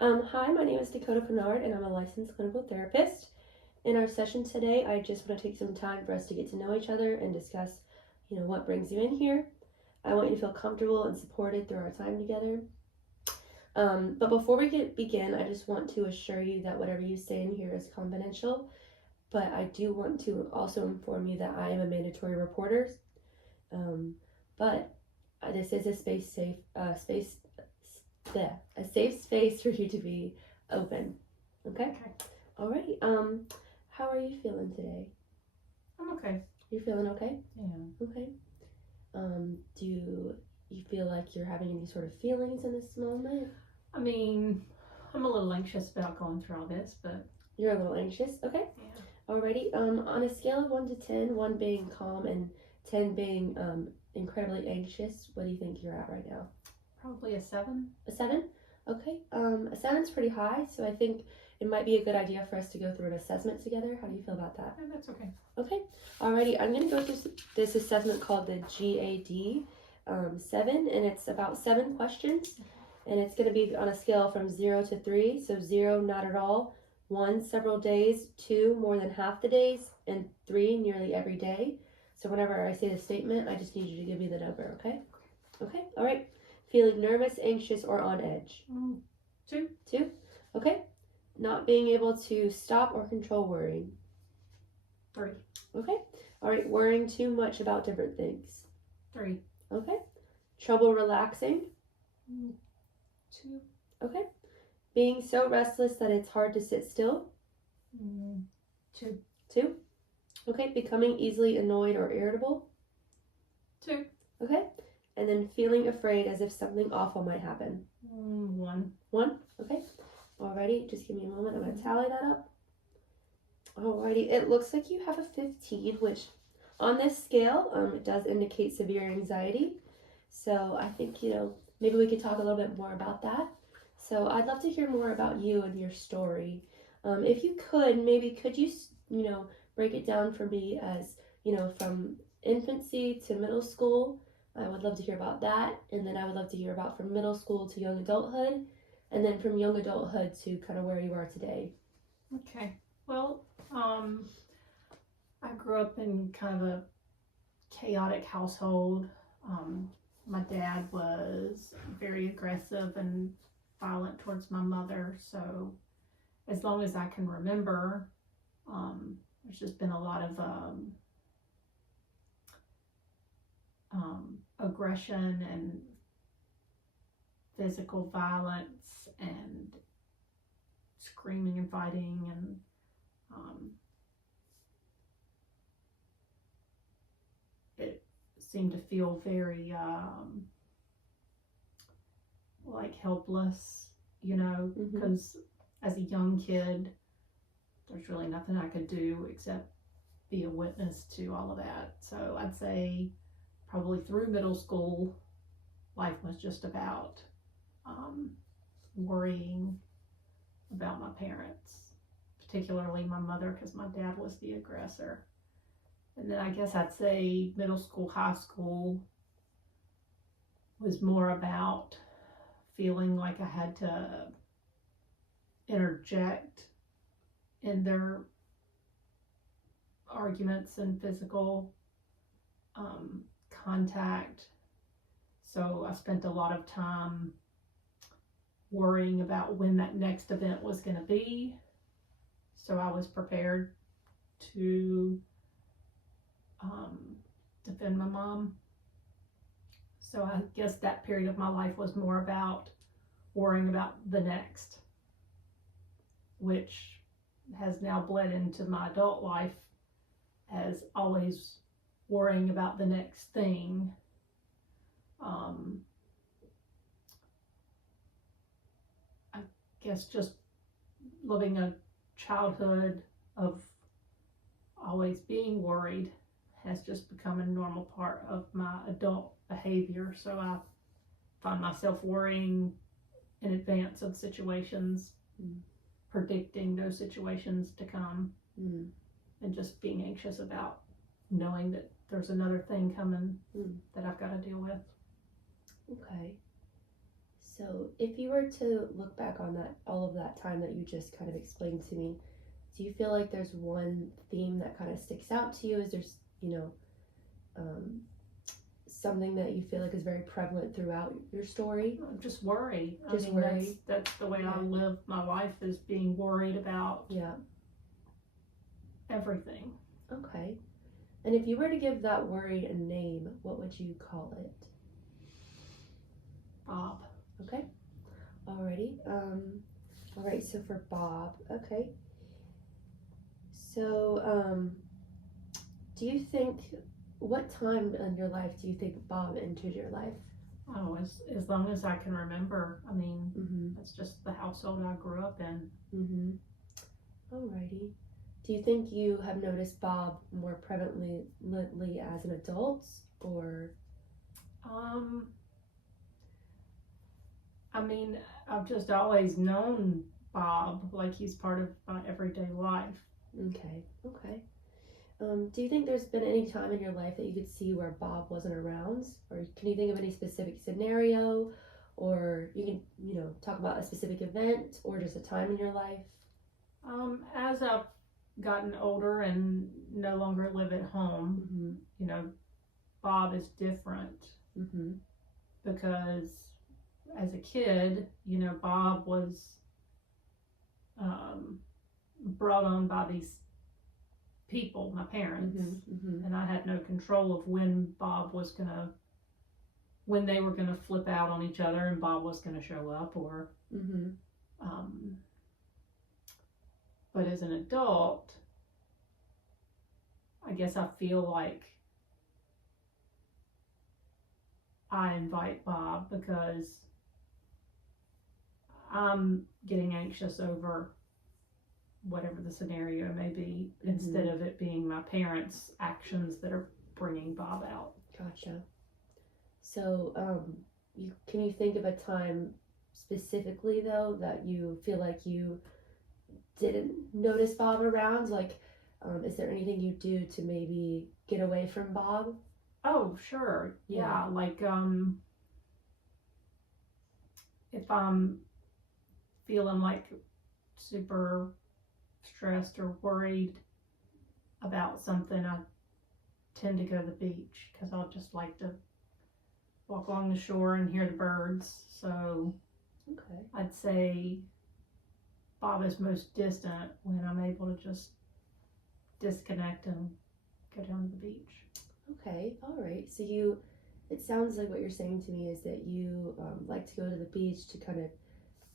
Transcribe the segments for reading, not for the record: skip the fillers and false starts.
Hi, my name is Dakota Fernard, and I'm a licensed clinical therapist. In our session today, I just want to take some time for us to get to know each other and discuss, what brings you in here. I want you to feel comfortable and supported through our time together. But before we begin, I just want to assure you that whatever you say in here is confidential. But I do want to also inform you that I am a mandatory reporter. Um, but this is a a safe space for you to be open. Okay. Okay. Alrighty. How are you feeling today? I'm okay. You're feeling okay? Yeah. Okay. Do you feel like you're having any sort of feelings in this moment? I mean, I'm a little anxious about going through all this, but You're a little anxious. Okay. yeah. Alrighty. On a scale of 1 to 10, 1 being calm and 10 being incredibly anxious, what do you think you're at right now? Probably a 7. A 7? Okay. A 7's pretty high, so I think it might be a good idea for us to go through an assessment together. How do you feel about that? Yeah, that's okay. Okay. Alrighty. I'm going to go through this assessment called the GAD 7, and it's about 7 questions, and it's going to be on a scale from 0 to 3. So 0, not at all. 1, several days. 2, more than half the days. And 3, nearly every day. So whenever I say the statement, I just need you to give me the number, okay? Okay. All right. Feeling nervous, anxious, or on edge? 2. 2. Okay. Not being able to stop or control worrying? 3. Okay. All right. Worrying too much about different things? 3. Okay. Trouble relaxing? 2. Okay. Being so restless that it's hard to sit still? 2. 2. Okay. Becoming easily annoyed or irritable? 2. Okay. And then feeling afraid as if something awful might happen? 1. 1. Okay. Alrighty. Just give me a moment. I'm going to tally that up. Alrighty. It looks like you have a 15, which on this scale, it does indicate severe anxiety. So I think, maybe we could talk a little bit more about that. So I'd love to hear more about you and your story. If you could, maybe could you, break it down for me as, from infancy to middle school? I would love to hear about that. And then I would love to hear about from middle school to young adulthood. And then from young adulthood to kind of where you are today. Okay. Well, I grew up in kind of a chaotic household. My dad was very aggressive and violent towards my mother, so as long as I can remember, there's just been a lot of aggression and physical violence and screaming and fighting, and it seemed to feel very like helpless, because as a young kid, there's really nothing I could do except be a witness to all of that. So I'd say probably through middle school, life was just about worrying about my parents, particularly my mother, because my dad was the aggressor. And then I guess I'd say middle school, high school was more about feeling like I had to interject in their arguments and physical contact. So I spent a lot of time worrying about when that next event was going to be. So I was prepared to defend my mom. So I guess that period of my life was more about worrying about the next, which has now bled into my adult life as always worrying about the next thing. I guess just living a childhood of always being worried has just become a normal part of my adult behavior. So I find myself worrying in advance of situations, predicting those situations to come, and just being anxious about knowing that there's another thing coming that I've got to deal with. Okay. So, if you were to look back on that, all of that time that you just kind of explained to me, do you feel like there's one theme that kind of sticks out to you? Is there, um, something that you feel like is very prevalent throughout your story? I'm just worried. Just I mean, worried. That's the way I Okay. live my life, is being worried about Yeah. everything. Okay. And if you were to give that worry a name, what would you call it? Bob. Okay. Alrighty. All right. So for Bob, okay. So, do you think what time in your life do you think Bob entered your life? Oh, as long as I can remember. I mean, Mm-hmm. that's just the household I grew up in. Mm-hmm. Alrighty. Do you think you have noticed Bob more prevalently as an adult, or? I mean, I've just always known Bob, like he's part of my everyday life. Okay. Okay. Do you think there's been any time in your life that you could see where Bob wasn't around, or can you think of any specific scenario, or you can talk about a specific event or just a time in your life? As I've gotten older and no longer live at home, Mm-hmm. you know, Bob is different Mm-hmm. because as a kid, Bob was brought on by these people, my parents, Mm-hmm. and I had no control of when when they were gonna flip out on each other and Bob was gonna show up, or Mm-hmm. um, but as an adult, I guess I feel like I invite Bob because I'm getting anxious over whatever the scenario may be, instead of it being my parents' actions that are bringing Bob out. Gotcha. So, can you think of a time specifically though that you feel like you didn't notice Bob around? Like, is there anything you do to maybe get away from Bob? Oh, sure. Yeah. Yeah, like if I'm feeling like super stressed or worried about something, I tend to go to the beach because I'll just like to walk along the shore and hear the birds. So Okay. I'd say Bob is most distant when I'm able to just disconnect and go down to the beach. Okay. All right. So it sounds like what you're saying to me is that you like to go to the beach to kind of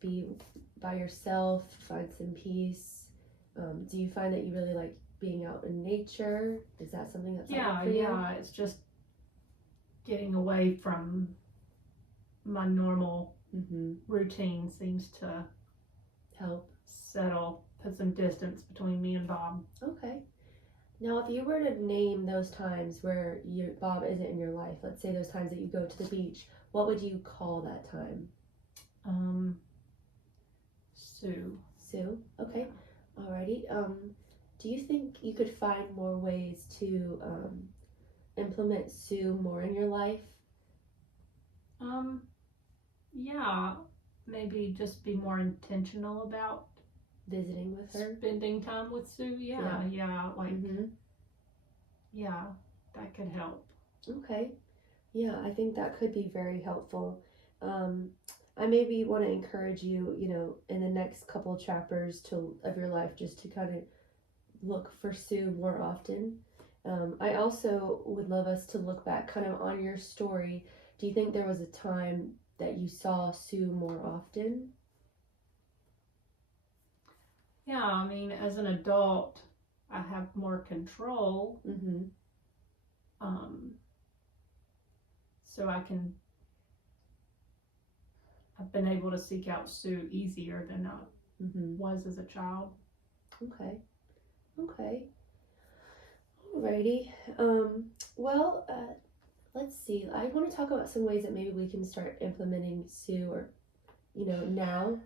be by yourself, find some peace. Do you find that you really like being out in nature? Is that something that's helpful for you? Yeah, it's just getting away from my normal routine seems to Help. put some distance between me and Bob. Okay. Now, if you were to name those times where Bob isn't in your life, let's say those times that you go to the beach, what would you call that time? Sue. Sue? Okay. Alrighty. Do you think you could find more ways to implement Sue more in your life? Yeah, maybe just be more intentional about Visiting with her? spending time with Sue. Yeah, like yeah, that could help. Okay. Yeah, I think that could be very helpful. I maybe want to encourage you, in the next couple chapters of your life, just to kind of look for Sue more often. I also would love us to look back kind of on your story. Do you think there was a time that you saw Sue more often? Yeah, I mean, as an adult, I have more control. So I've been able to seek out Sue easier than I was as a child. Okay. Alrighty. Well, let's see. I want to talk about some ways that maybe we can start implementing Sue, or now.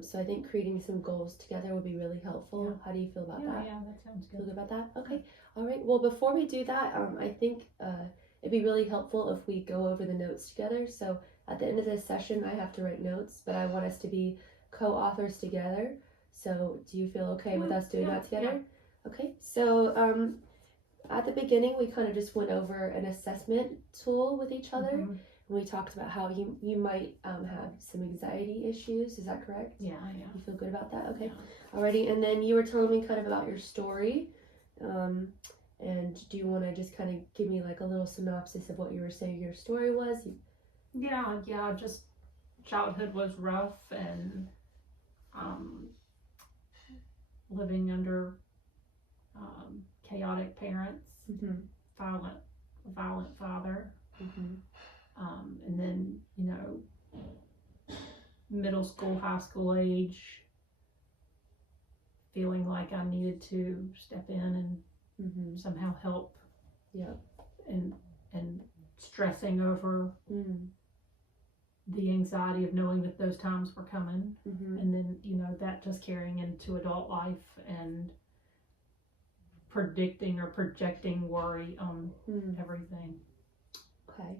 So I think creating some goals together would be really helpful. Yeah. How do you feel about that? Yeah, that sounds Feel good. good about that? Okay. All right. Well, before we do that, I think it'd be really helpful if we go over the notes together. So at the end of this session, I have to write notes, but I want us to be co-authors together. So do you feel okay with us doing that together? Okay, so at the beginning, we kind of just went over an assessment tool with each other. Mhm. We talked about how you might have some anxiety issues. Is that correct? Yeah. You feel good about that? Okay. Yeah. Alrighty. And then you were telling me kind of about your story. And do you want to just kind of give me like a little synopsis of what you were saying your story was? Yeah. Just childhood was rough, and living under chaotic parents, Mm-hmm. violent father, Mm-hmm. and then middle school, high school age, feeling like I needed to step in and Mm-hmm. somehow help. Yeah. And stressing over Mm-hmm. the anxiety of knowing that those times were coming, Mm-hmm. and then that just carrying into adult life and predicting or projecting worry on everything. Okay.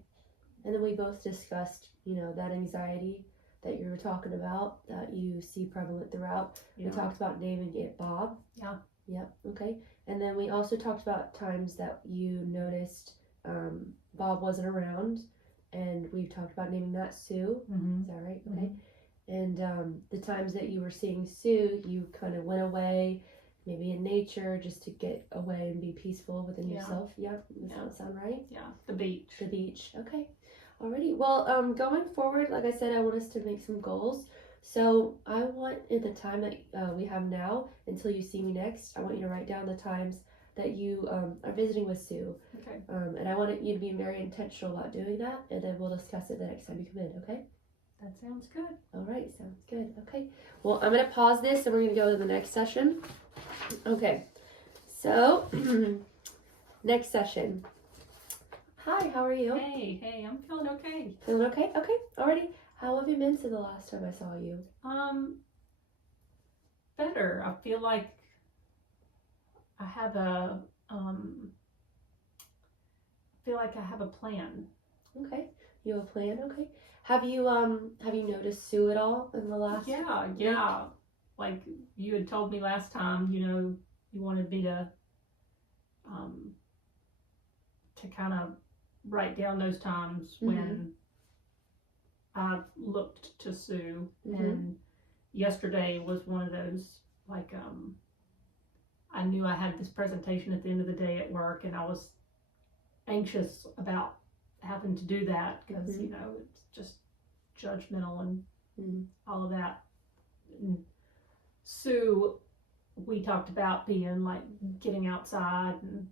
And then we both discussed, that anxiety that you were talking about that you see prevalent throughout. Yeah. We talked about naming it Bob. Yeah. Yep. Okay. And then we also talked about times that you noticed Bob wasn't around, and we talked about naming that Sue. Mm-hmm. Is that right? Okay. And the times that you were seeing Sue, you kind of went away, maybe in nature, just to get away and be peaceful within yourself. Yep. Does that sound right? Yeah. The beach. The beach. Okay. Alrighty. Well, going forward, like I said, I want us to make some goals. So I want, in the time that we have now until you see me next, I want you to write down the times that you are visiting with Sue. Okay. And I want you to be very intentional about doing that, and then we'll discuss it the next time you come in, okay? That sounds good. All right, sounds good. Okay. Well, I'm going to pause this, and we're going to go to the next session. Okay. So, next session. Hi, how are you? Hey, I'm feeling okay. Feeling okay? Okay. Alrighty. How have you been since the last time I saw you? Better. I feel like I have a plan. Okay. You have a plan? Okay. Have you noticed Sue at all in the last Yeah. Like you had told me last time, you wanted me to kind of write down those times when I looked to Sue, and yesterday was one of those, like, I knew I had this presentation at the end of the day at work, and I was anxious about having to do that because it's just judgmental and all of that. And Sue, we talked about being like getting outside and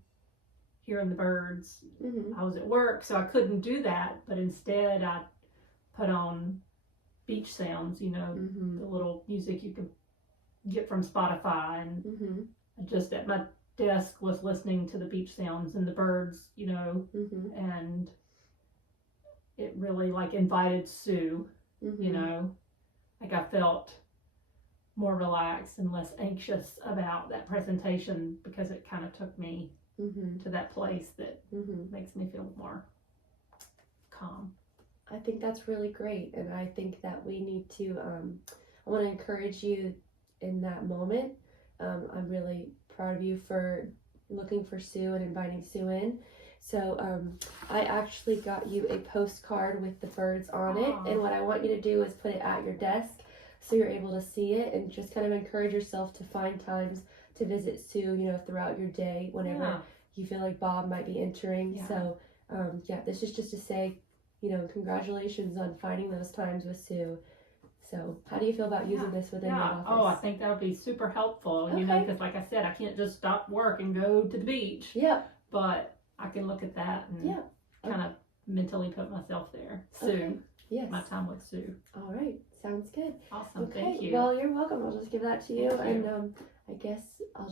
hearing the birds. I was at work, so I couldn't do that, but instead I put on beach sounds, the little music you can get from Spotify, and just at my desk was listening to the beach sounds and the birds, and it really like invited Sue, like I felt more relaxed and less anxious about that presentation because it kind of took me to that place that makes me feel more calm. I think that's really great, and I think that we need to I want to encourage you in that moment. I'm really proud of you for looking for Sue and inviting Sue in. So I actually got you a postcard with the birds on it, and what I want you to do is put it at your desk so you're able to see it, and just kind of encourage yourself to find times to visit Sue, throughout your day whenever you feel like Bob might be entering. Yeah. So this is just to say, congratulations on finding those times with Sue. So how do you feel about using this within your office? Oh, I think that would be super helpful, Okay. because like I said, I can't just stop work and go to the beach. Yeah. But I can look at that and kind of mentally put myself there. Sue. Okay. Yes. My time with Sue. All right. Sounds good. Awesome. Okay. Thank you. Well, you're welcome. I'll just give that to you. Thank you. And I guess I'll